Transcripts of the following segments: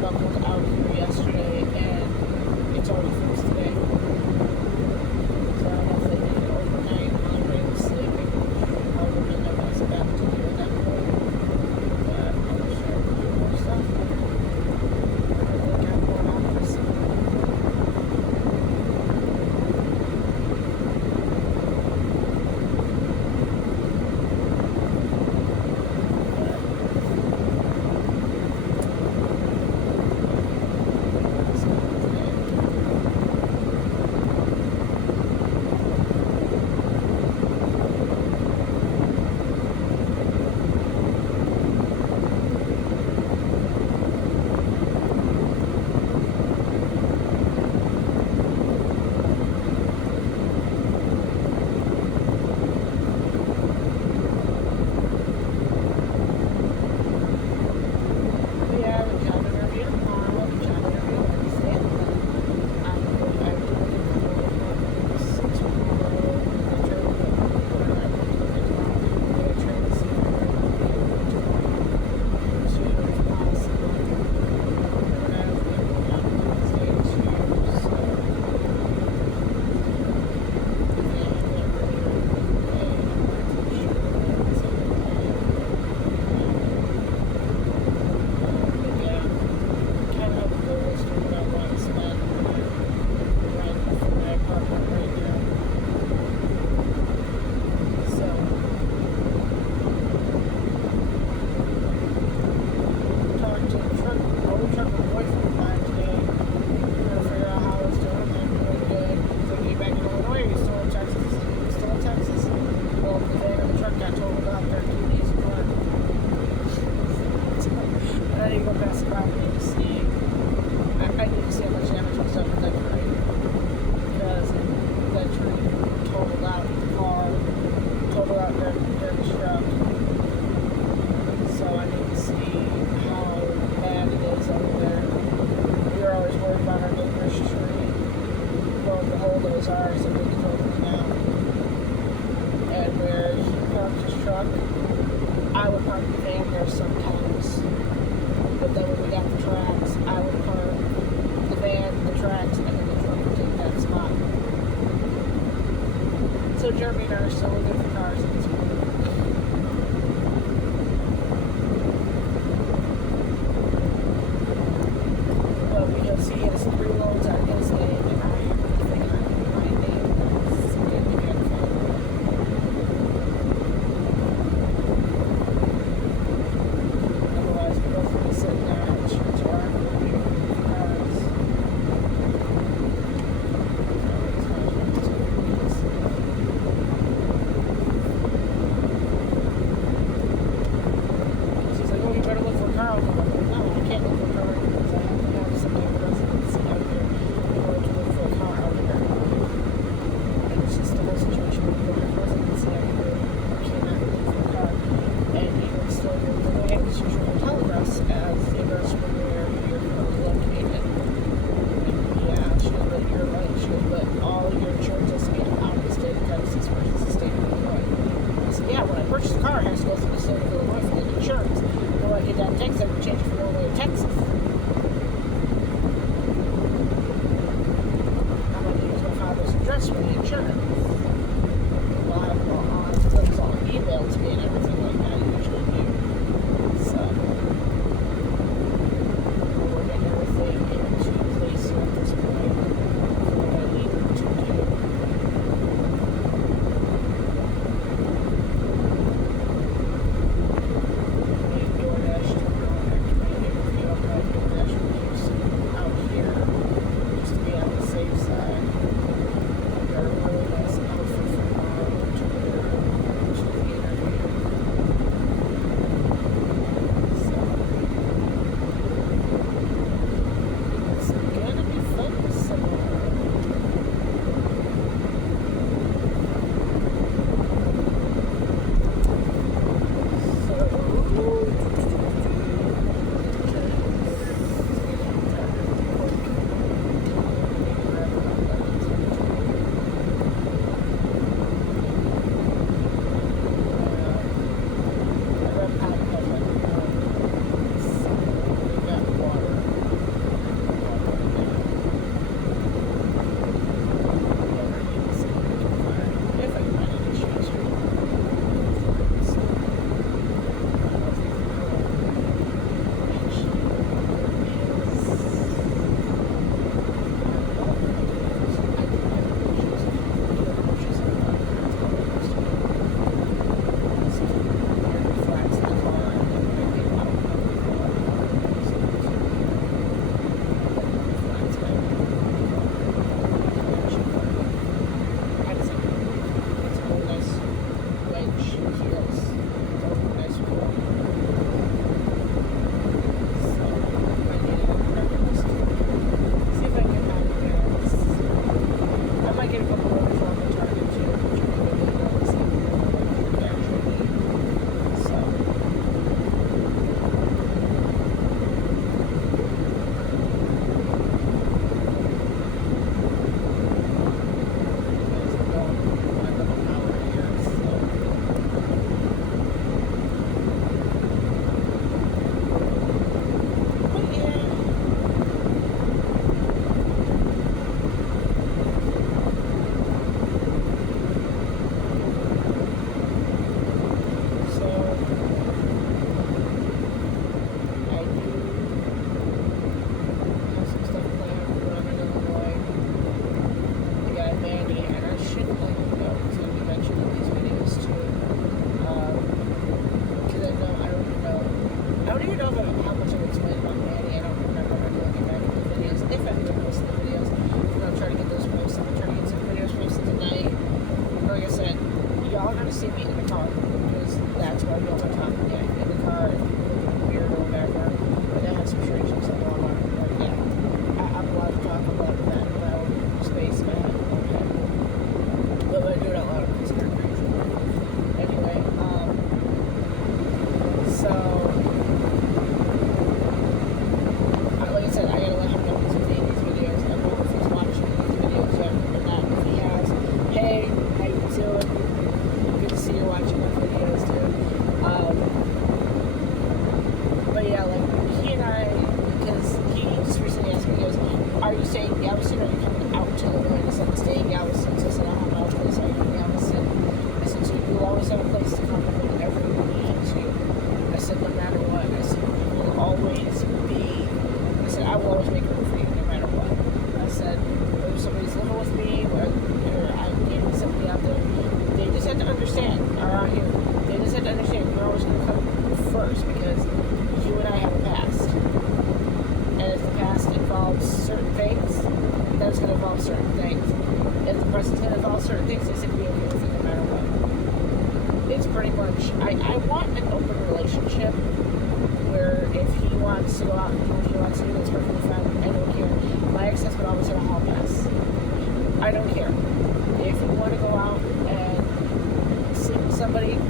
buckled out here yesterday, and it's already fixed today. So I don't know if they did it overnight while everybody was sleeping, or when nobody's about to do at that point. But I'm sure we'll do more stuff. I think I'm going on for some. I would park the van there sometimes, but then when we got the tracks, I would park the van, the tracks, and then the truck would take that spot. So Jeremy and I are still looking for cars at this point. But because he has 3 loans on his name, and I have everything on my name, that's good to get fun. Otherwise, we both would be sitting there at the insurance bar looking for cars. She's like, oh, you better look for a car. I'm like, no, I can't look for a car because I have to have somebody who doesn't see out here in order to look for a car out here. And it's just the whole situation where you don't have residency out here. You cannot look for a car. And even still, you're going to have to use your hotel address as the address where you're currently located. And yeah, you're right. She'll let all your insurance has to be out of the state of Texas versus the state of Illinois. I said, yeah, when I purchased a car, I have to go through the state of Illinois for the insurance. Well, what your dad takes it and change it from Illinois to Texas. I'm going to use my father's address for the insurance. Well, I don't know, it's all emailed to me and everything like that. I usually do. So, we're getting everything into place here at this point. What I need to do. DoorDash tomorrow after my interview. I'm going to do staying in Galveston or are you coming out to Illinois? And I said, I'm staying in Galveston. So I said, I have no place. I'm in Galveston. I said, so you'll always have a place to come whenever you need to. I said, no matter what. I said, you will always be. I said, I will always make room for you no matter what. I said, if somebody's living with me or I'm dating somebody out there, they just have to understand, or out here, they just have to understand you're always going to come first because you and I have a past. And if the past involves certain things, then it's going to involve certain things. If the present's going to involve certain things, it's going to be okay with it no matter what. It's pretty much, I want an open relationship where if he wants to go out and do what he wants to do, that's perfectly fine. I don't care. My ex-husband always had a hall pass. I don't care. If you want to go out and sleep with somebody,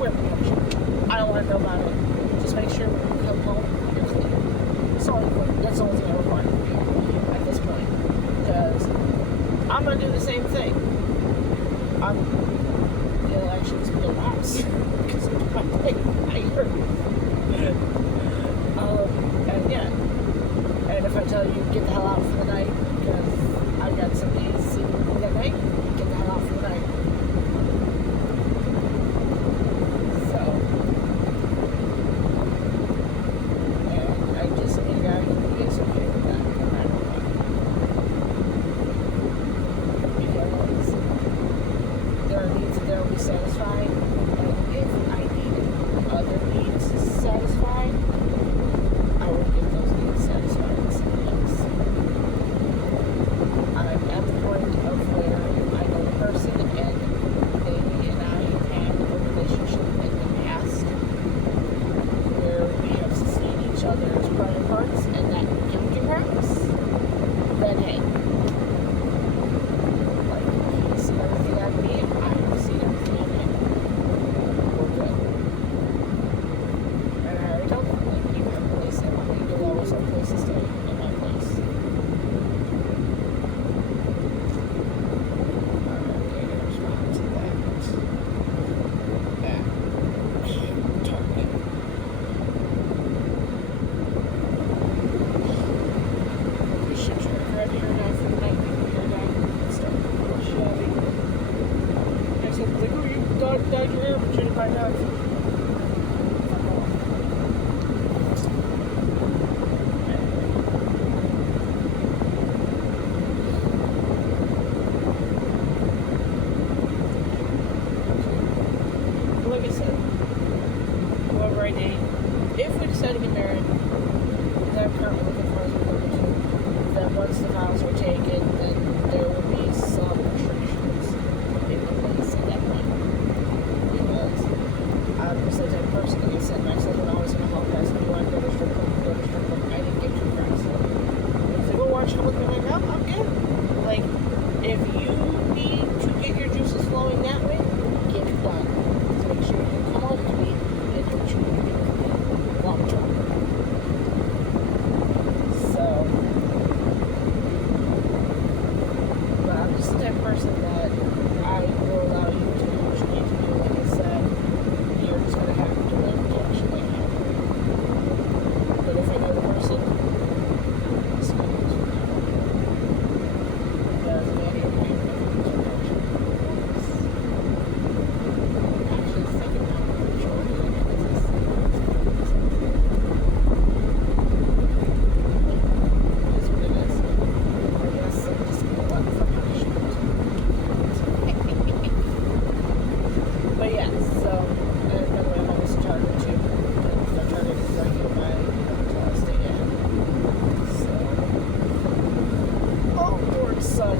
wear protection. I don't want to know about it. Just make sure when you come home, you're clean. That's the only thing I require from you at this point. Because I'm going to do the same thing. It'll actually just be a lapse. Because of my hurt. And yeah. And if I tell you, get the hell out for the night, because I've got somebody sleeping that night, get the hell out for the night. Satisfied, and if I need other needs satisfied, I will get those needs satisfied with somebody else. I'm at the point of where I know the person and they and I have had a relationship in the past where we have sustained each other's private parts and that guilty parts, then hey, like he's seen everything on me and I've seen everything on him. We're good. And I already told him, like, you have a place in my place, you'll always have a place to stay in my place. Alright, I'm respond to that. Target. We should try to grab your knife for the night. Your knife. Start shoving. I said, like, oh, you dyed your hair, but you didn't buy a knife. Like I said, whoever I date, if we decide to get married, that I'm currently looking for as we're looking to, then once the vows are taken, then there will be some restrictions in place at that point. Because I'm just the type of person, like I said, my ex-husband always in a hall pass, if you want to go to strip club, go to strip club. I didn't give two craps. If they go watch it with me, like, no, I'm good. Like, if you need to get your juices flowing that way, get it done. So make sure you come home to me and do what you need to do with me long term. So, but I'm just the type of person that I will allow you to do what you need to do. Like I said, you're just going to have to learn to actually have. But if I know the person, it's going to be because man, you're going to have to actually thinking about the majority of it is this. It's what it is. I guess I'm just going to let the punishment. But yeah, so, and by the way, I'm almost a Target too. And the Target is right here by the hotel I stay at. So, oh Lord, son.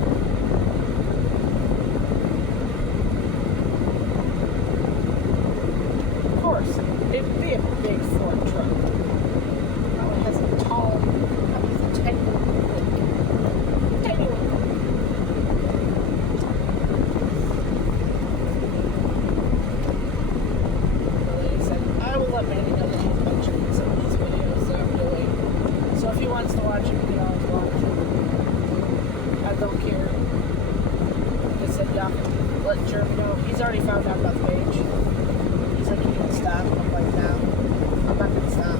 Of course, it'd be a big Ford truck. Now it has a tall, now it has a tiny one. Tiny one. Like I said, I will let Manny know that he's mentioned some of these videos that I'm doing. So if he wants to watch it, he can always watch it. I don't care. Like I said, y'all can let Jeremy know. He's already found out about the page. He's like, you can stop. I'm like, no, I'm not going to stop.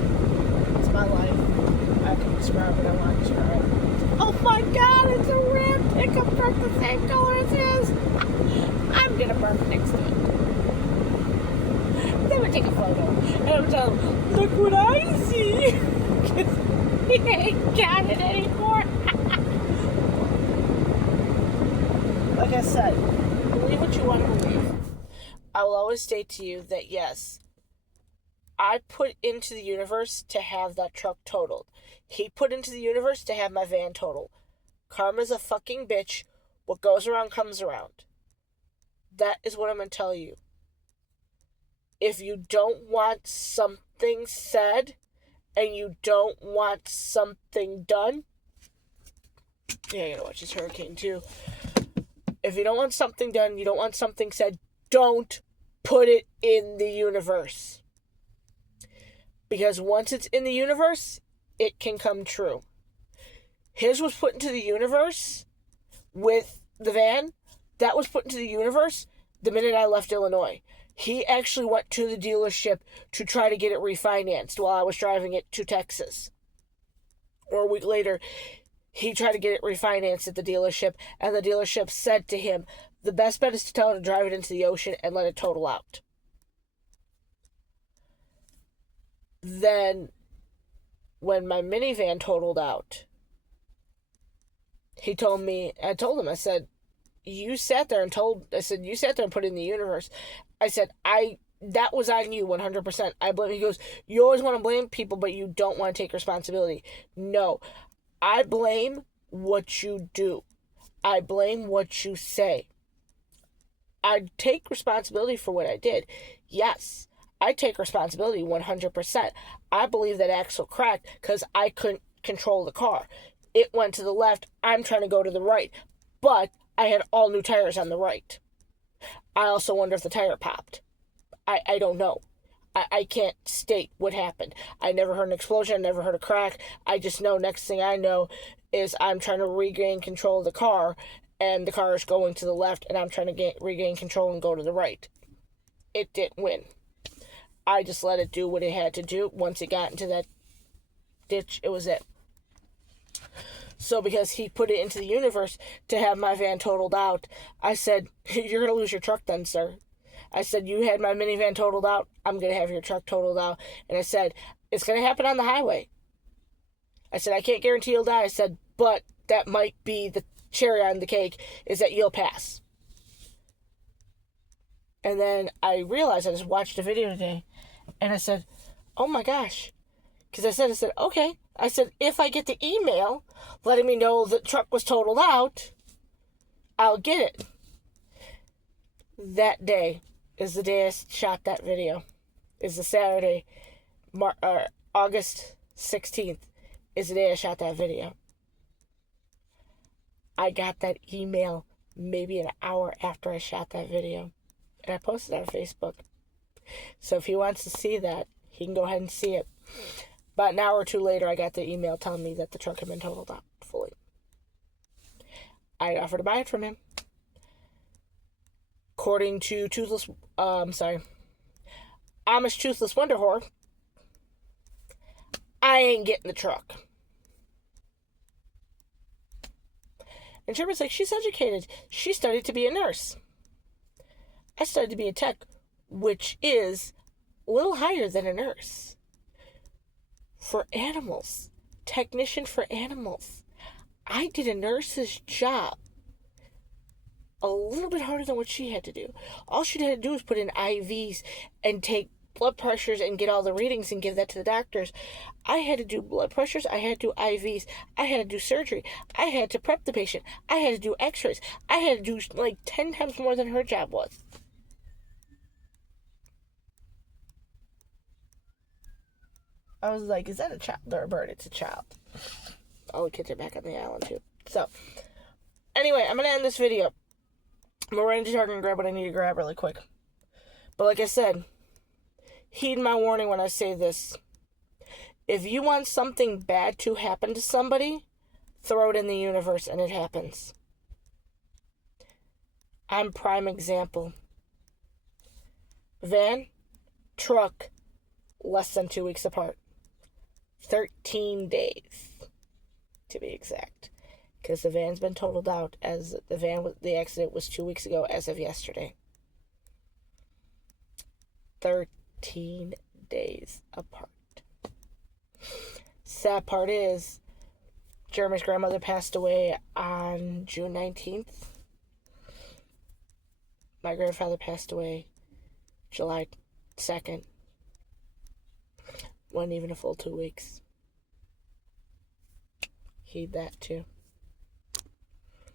It's my life. I can describe what I want to describe. Oh, my god, it's a Ram pickup truck the same color as his. I'm gonna park next to it. Then we take a photo. And I'm telling him, look what I see. Because he ain't got it anymore. Like I said, believe what you want to believe. I will always state to you that yes, I put into the universe to have that truck totaled. He put into the universe to have my van totaled. Karma's a fucking bitch. What goes around comes around. That is what I'm going to tell you. If you don't want something said and you don't want something done, yeah, you gotta watch this hurricane too. If you don't want something done, you don't want something said, don't put it in the universe. Because once it's in the universe, it can come true. His was put into the universe with the van. That was put into the universe the minute I left Illinois. He actually went to the dealership to try to get it refinanced while I was driving it to Texas. Or a week later, he tried to get it refinanced at the dealership, and the dealership said to him, the best bet is to tell him to drive it into the ocean and let it total out. Then, when my minivan totaled out, he told me, I told him, I said, you sat there and put it in the universe. I said, that was on you 100%. I blame. He goes, you always want to blame people, but you don't want to take responsibility. No, I blame what you do. I blame what you say. I take responsibility for what I did. Yes, I take responsibility 100%. I believe that axle cracked because I couldn't control the car. It went to the left. I'm trying to go to the right. But I had all new tires on the right. I also wonder if the tire popped. I don't know. I can't state what happened. I never heard an explosion. I never heard a crack. I just know, next thing I know is I'm trying to regain control of the car, and the car is going to the left, and I'm trying to regain control and go to the right. It didn't win. I just let it do what it had to do. Once it got into that ditch, it was it. So because he put it into the universe to have my van totaled out, I said, you're going to lose your truck then, sir. I said, you had my minivan totaled out, I'm going to have your truck totaled out. And I said, it's going to happen on the highway. I said, I can't guarantee you'll die. I said, but that might be the cherry on the cake, is that you'll pass. And then I realized, I just watched a video today, and I said, oh my gosh. Because I said, okay. I said, if I get the email letting me know the truck was totaled out, I'll get it. That day is the day I shot that video. Is the Saturday, August 16th, is the day I shot that video. I got that email maybe an hour after I shot that video. And I posted it on Facebook. So if he wants to see that, he can go ahead and see it. About an hour or two later, I got the email telling me that the truck had been totaled out fully. I offered to buy it from him. According to Amish Toothless Wonder Whore, I ain't getting the truck. And Sherman's like, she's educated. She studied to be a nurse. I studied to be a tech, which is a little higher than a nurse. For animals. Technician for animals. I did a nurse's job a little bit harder than what she had to do. All she had to do was put in IVs and take blood pressures and get all the readings and give that to the doctors. I had to do blood pressures. I had to do IVs. I had to do surgery. I had to prep the patient. I had to do x-rays. I had to do like 10 times more than her job was. I was like, is that a child or a bird? It's a child. All the kids are back on the island too. So, anyway, I'm going to end this video. I'm going to run into Target and grab what I need to grab really quick. But like I said, heed my warning when I say this. If you want something bad to happen to somebody, throw it in the universe and it happens. I'm prime example. Van, truck, less than 2 weeks apart. 13 days, to be exact. because the van's been totaled out, as the accident was 2 weeks ago as of yesterday. 13 days apart. Sad part is, Jeremy's grandmother passed away on June 19th. My grandfather passed away July 2nd. Wasn't even a full 2 weeks. Heed that too.